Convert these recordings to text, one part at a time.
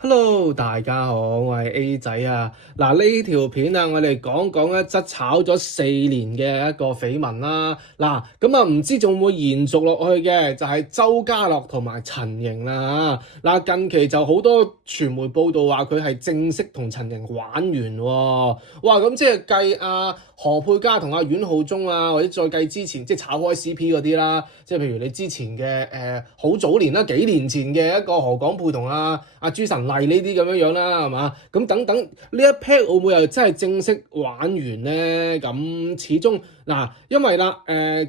Hello，大家好，我係 A 仔啊。嗱，呢條片啊，我哋講講一則炒咗4年嘅一個緋聞啦。嗱，咁啊唔知仲會延續落去嘅，就係周家樂同埋陳瑩啦嚇。嗱，近期就好多傳媒報道話佢係正式同陳瑩玩完喎。哇，咁即係計何佩嘉同阮浩中啊，或者再計之前即係炒開 CP 嗰啲啦，即係譬如你之前嘅好早年啦，幾年前嘅一個何廣沛同朱晨麗呢啲咁樣啦，係嘛？咁等等呢一 pair 會唔會又真係正式玩完咧？咁始終嗱，因為啦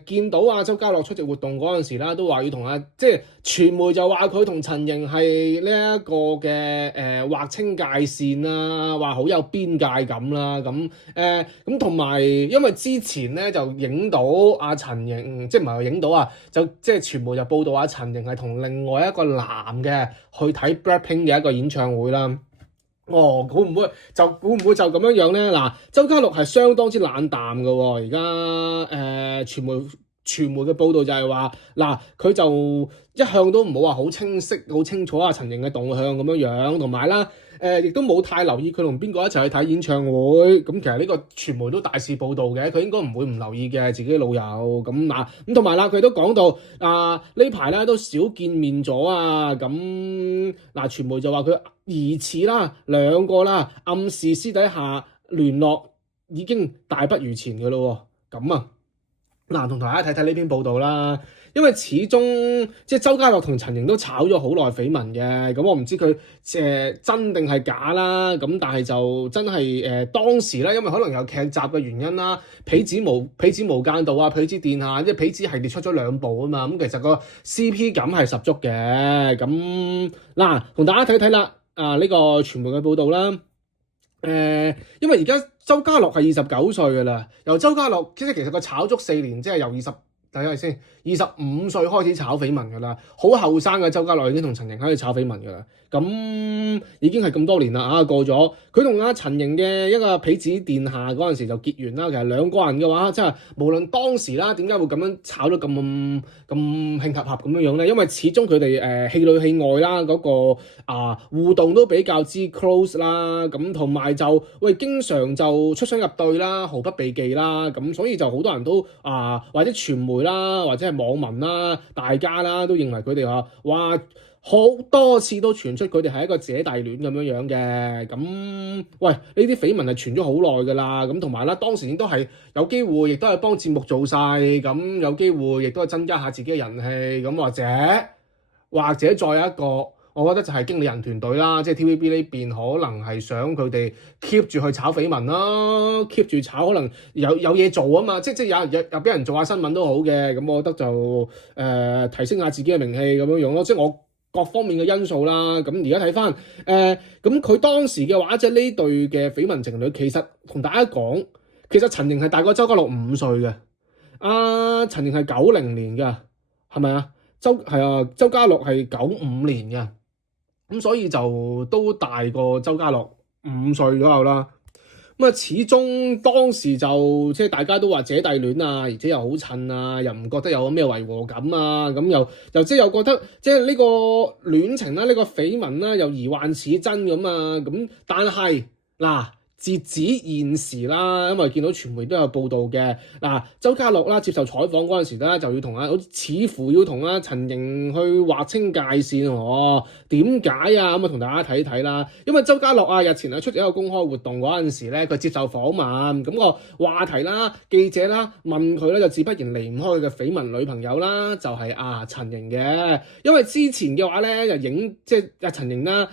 見到周家樂出席活動嗰陣時啦，都話要同即係傳媒就話佢同陳瑩係呢一個嘅劃清界線啦，話好有邊界感啦，咁同埋因為之前咧就影到陳瑩，即係唔係話影到就即係傳媒就報道陳瑩係同另外一個男嘅去睇 BLACKPINK 嘅一個演唱會啦。會唔會就咁樣咧？嗱，周家樂係相當之冷淡嘅喎，而家傳媒嘅報道就係話，嗱，佢就一向都唔好話好清晰、好清楚陳瑩嘅動向咁樣，同埋啦，亦都冇太留意佢同邊個一齊去睇演唱會。咁其實呢個傳媒都大肆報導嘅，佢應該唔會唔留意嘅自己老友。咁同埋啦，佢都講到呢排咧都少見面咗咁傳媒就話佢疑似兩個暗示私底下聯絡已經大不如前嘅咯喎。咁同大家睇睇呢篇報道啦，因為始終即係周家樂同陳瑩都炒咗好耐緋聞嘅，咁我唔知佢真定係假啦，咁但係就真係當時咧，因為可能有劇集嘅原因啦，痞子無間道痞子殿下，即係痞子系列出咗2部啊嘛，咁其實個 CP 感係十足嘅，咁同大家睇睇啦，呢個傳媒嘅報道啦。因為而家周家樂係29歲㗎啦，由周家樂其實佢炒足4年，即係由睇下先，25歲開始炒緋聞㗎啦，好後生嘅周家樂已經同陳瑩喺度炒緋聞㗎啦，咁已經係咁多年啦過咗，佢同陳瑩嘅一個痞子殿下嗰陣時就結緣啦，其實兩個人嘅話，即係無論當時點解會咁樣炒到咁興合咁樣咧？因為始終佢哋戲裏戲外啦，嗰個互動都比較之 close 啦，咁同埋就經常就出雙入對啦，毫不避忌啦，咁所以就好多人都或者傳媒啦，或者係網民啦，大家啦都認為佢哋話好多次都傳出佢哋係一個姐弟戀咁樣嘅，咁呢啲緋聞係傳咗好耐㗎啦，咁同埋啦，當時亦都係有機會，亦都係幫節目做晒，咁有機會亦都係增加下自己嘅人氣，咁或者再有一個。我覺得就係經理人團隊啦，即係 TVB 呢邊可能係想佢哋 keep 住去炒緋聞啦，keep 住炒可能有嘢做啊嘛，即係有俾人做下新聞都好嘅，咁我覺得就提升下自己嘅名氣咁樣咯，即係我各方面嘅因素啦。咁而家睇翻咁佢當時嘅話，即係呢對嘅緋聞情侶，其實同大家講，其實陳瑩係大過周家樂5歲嘅，陳瑩係90年嘅，係咪周家樂係95年嘅。咁所以就都大過周家樂5歲左右啦。始終當時就即係大家都話姐弟戀而且又好襯又唔覺得有咩違和感咁又即係又覺得即係呢個戀情啦，呢個緋聞啦，又疑幻似真咁咁但係截止現時啦，因為見到傳媒都有報道嘅周家樂接受採訪嗰陣時咧，就要同似乎要同陳瑩去劃清界線喎。點解咁同大家睇睇啦。因為周家樂日前出席一個公開活動嗰陣時咧，佢接受訪問，咁個話題啦，記者啦問佢咧，就自不然離唔開佢嘅緋聞女朋友啦，就係陳瑩嘅。因為之前嘅話咧，就即係陳瑩啦，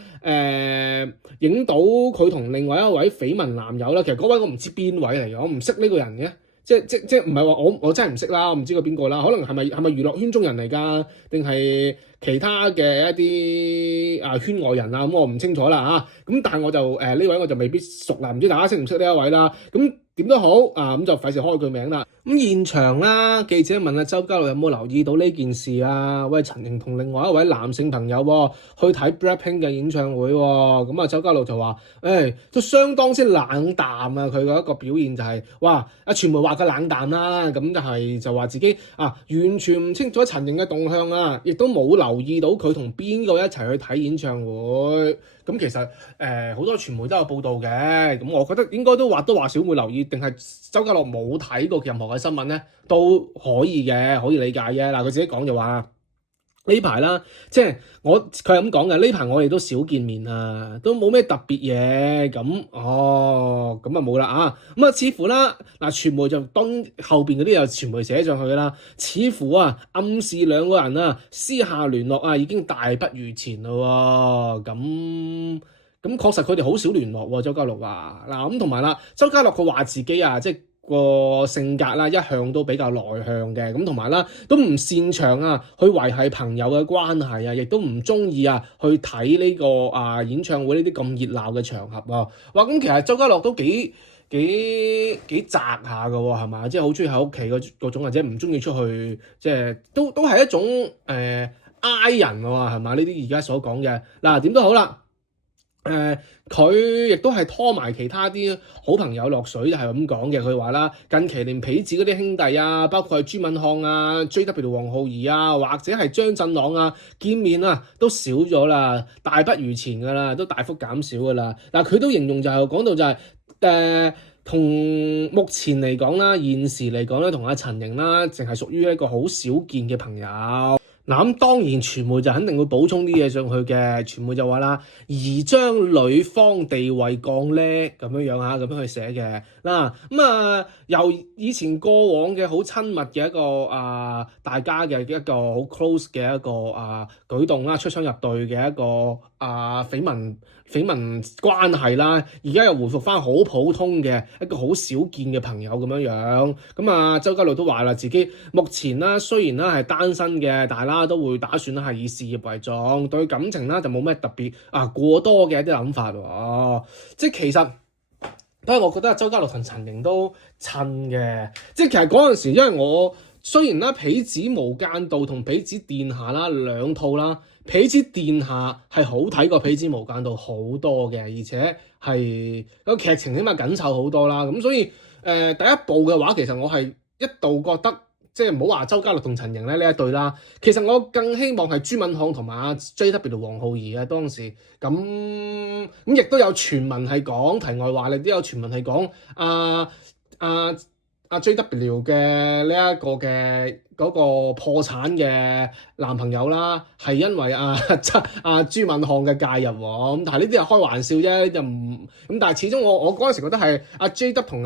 影到佢同另外一位緋聞男友啦，其實嗰位我唔知邊位嚟嘅，我唔識呢個人嘅，即唔係話我真係唔識啦，我唔知佢邊個啦，可能係咪娛樂圈中人嚟㗎，定係其他嘅一啲圈外人咁我唔清楚啦咁但係我就呢位我就未必熟啦，唔知大家識唔識呢一位啦，咁點都好咁就費事開佢名啦。咁現場啦，記者問周家樂有冇留意到呢件事陳瑩同另外一位男性朋友去睇 BLACKPINK 嘅演唱會咁周家樂就話都相當之冷淡佢嘅一個表現就係傳媒話佢冷淡啦，咁但係就話自己完全唔清楚陳瑩嘅動向亦都冇留意到佢同邊個一齊去睇演唱會。咁其實好多傳媒都有報道嘅，咁我覺得應該都或多或少會留意，定係周家樂冇睇過任何嘅新聞咧，都可以嘅，可以理解嘅。嗱，佢自己講就話。呢排啦，即係佢係咁講嘅。呢排我哋都少見面啊，都冇咩特別嘢咁。咁啊冇啦啊。咁啊，似乎啦，嗱，傳媒就當後邊嗰啲又傳媒寫上去啦。似乎啊，暗示兩個人啊私下聯絡啊已經大不如前咯。咁確實佢哋好少聯絡喎。周家樂話嗱，咁同埋啦，周家樂佢話自己啊，即係個性格啦，一向都比較內向嘅，咁同埋啦，都唔擅長啊去維繫朋友嘅關係啊，亦都唔中意啊去睇呢個演唱會呢啲咁熱鬧嘅場合啊。哇，咁其實周家樂都幾宅下㗎喎，係嘛？即係好中意喺屋企嗰種，或者唔中意出去，即係都係一種I 人喎，係嘛？呢啲而家所講嘅嗱，點都好啦。佢亦都係拖埋其他啲好朋友落水，就係咁講嘅。佢話啦，近期連痞子嗰啲兄弟啊，包括係朱敏瀚啊、JW 黃浩儀啊，或者係張振朗啊，見面啊都少咗啦，大不如前噶啦，都大幅減少噶啦。嗱，佢都形容就係講到就係同目前嚟講啦，現時嚟講咧，同阿陳瑩啦，淨係屬於一個好少見嘅朋友。嗱，咁當然傳媒就肯定會補充啲嘢上去嘅。傳媒就話啦，而將女方地位降呢咁樣樣嚇，咁樣去寫嘅。嗱，由以前過往嘅好親密嘅一個大家嘅一個好 close 嘅一個舉動啦，出雙入對嘅一個緋聞關係啦，而家又回復翻好普通嘅一個好少見嘅朋友咁樣樣。咁周家樂都話啦，自己目前啦雖然啦係單身嘅，但係啦都會打算係以事業為重，對感情啦就冇咩特別過多嘅一啲諗法喎。即係其實，不過我覺得周家樂同陳瑩都襯嘅。即係其實嗰陣時，因為我雖然啦《痞子無間道》同《痞子殿下》啦兩套啦，《痞子殿下》係好睇過《痞子無間道》好多嘅，而且係個劇情起碼緊湊好多啦。咁所以第一部嘅話，其實我係一度覺得，即係唔好話周家樂同陳瑩咧呢一對啦。其實我更希望係朱敏瀚同埋JW 黃浩儀啊，當時咁亦都有傳聞係講題外話，亦都有傳聞係講JW 嘅呢一個嘅嗰個破產嘅男朋友啦，係因為朱敏瀚嘅介入喎。咁但係呢啲係開玩笑啫，就唔咁。但係始終我嗰陣時覺得係JW 同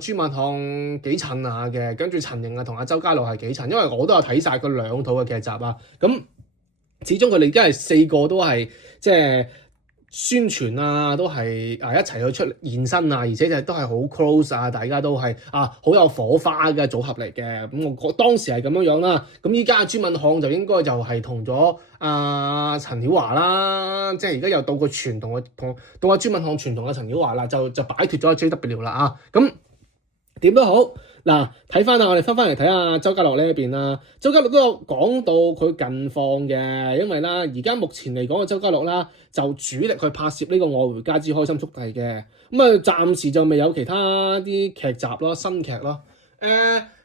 朱敏瀚幾襯下嘅，跟住陳瑩同周家樂係幾襯，因為我都有睇晒佢兩套嘅劇集啊。咁始終佢哋而家係四個都係即係宣傳都係一齊去出現身而且就都係好 close 大家都係好有火花嘅組合嚟嘅。咁我當時係咁樣啦。咁依家朱敏瀚就應該就係同咗陳曉華啦，即係而家又到個傳同到朱敏瀚傳同陳曉華啦，就擺脫咗 JW 啦咁點都好。嗱，睇翻我哋翻嚟睇下周家樂呢一邊啦。周家樂都有講到佢近況嘅，因為啦，而家目前嚟講嘅周家樂啦，就主力去拍攝呢個《愛回家之開心速遞》嘅。暫時就未有其他啲劇集咯，新劇咯。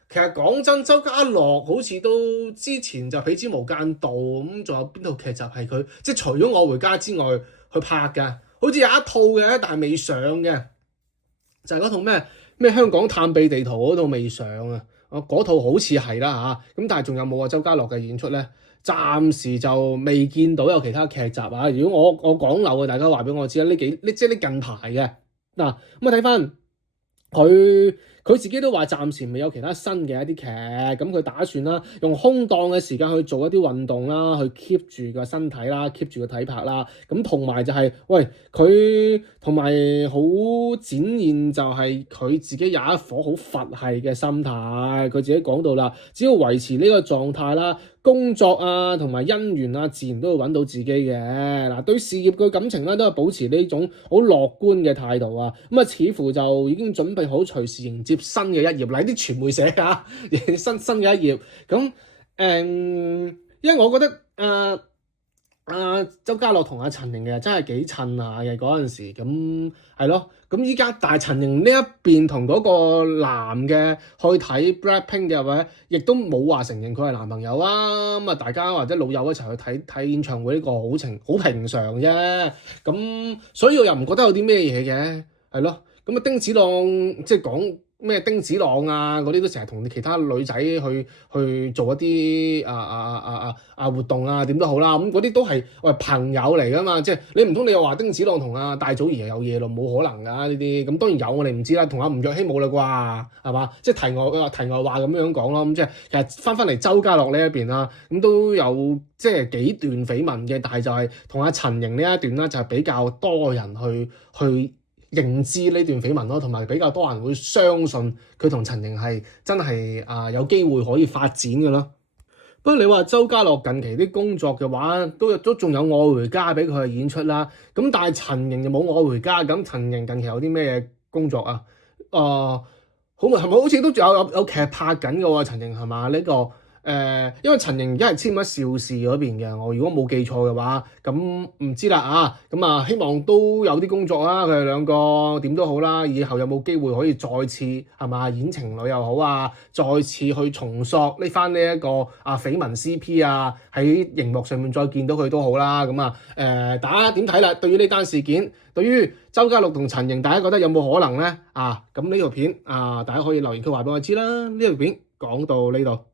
其實講真，周家樂好似都之前就《痞子無間道》咁，仲有邊套劇集係佢即係除咗《愛回家》之外去拍㗎？好似有一套嘅，但係未上嘅，就係嗰套咩香港探秘地圖嗰套未上啊！嗰套好似係啦咁但係仲有冇周家樂嘅演出咧？暫時就未見到有其他劇集啊！如果我講漏嘅，大家話俾我知啦。即係呢近排嘅嗱，睇翻佢自己都話暫時未有其他新嘅一啲劇，咁佢打算啦用空檔嘅時間去做一啲運動啦，去 keep 住個身體啦，keep 住個體魄啦，咁同埋就係佢同埋好展現就係佢自己有一顆好佛系嘅心態。佢自己講到啦，只要維持呢個狀態啦，工作同埋姻緣自然都會揾到自己嘅。嗱，對事業嘅感情咧都係保持呢種好樂觀嘅態度似乎就已經準備好隨時迎接新嘅一頁啦。啲傳媒寫新嘅一頁咁因為我覺得周家樂同阿陳瑩其實真係幾襯下嘅嗰陣時，咁係咯。咁依家但係陳瑩呢一邊同嗰個男嘅去睇 Blackpink 嘅話，亦都冇話承認佢係男朋友啊。咁啊，大家或者老友一齊去睇演唱會呢個好平常啫。咁所以我又唔覺得有啲咩嘢嘅，係咯。咁啊，丁子朗即係講咩丁子朗啊嗰啲都成日同其他女仔去做一啲活動啊點都好啦，咁嗰啲都係朋友嚟噶嘛，即係你唔通你又話丁子朗同戴祖儀有嘢咯？冇可能噶呢啲，咁當然有我哋唔知啦，同阿吳若希冇啦啩，係嘛？即係題外話咁樣講咯，咁即係其實翻嚟周家樂呢一邊啦，咁都有即係幾段緋聞嘅，但係就係同阿陳瑩呢一段啦，就係比較多人去認知呢段緋聞咯，同埋比較多人會相信佢同陳瑩係真係有機會可以發展嘅咯。不過你話周家樂近期啲工作嘅話，都仲有愛回家俾佢去演出啦。咁但係陳瑩就冇愛回家，咁陳瑩近期有啲咩工作啊？係咪好似都仲有劇拍緊嘅喎？陳瑩係嘛？呢個因為陳瑩而家係簽咗邵氏嗰邊嘅，我如果冇記錯嘅話，咁唔知啦啊，咁希望都有啲工作啊，佢哋兩個點都好啦，以後有冇機會可以再次係嘛演情侶又好啊，再次去重塑呢翻呢一個緋聞 CP 啊，喺熒幕上面再見到佢都好啦，咁大家點睇啦？對於呢單事件，對於周家樂同陳瑩，大家覺得有冇可能咧？咁呢條片大家可以留言區話俾我知啦。呢條片講到呢度。